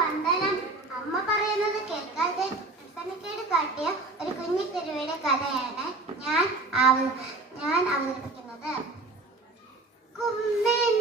വന്ദനം. അമ്മ പറയുന്നത് കേൾക്കാതെ വ്യസനക്കേട് കാട്ടിയ ഒരു കുഞ്ഞു കുരുവിയുടെ കഥയാണ് ഞാൻ അവതരിപ്പിക്കുന്നത്. കുമ്മിൻ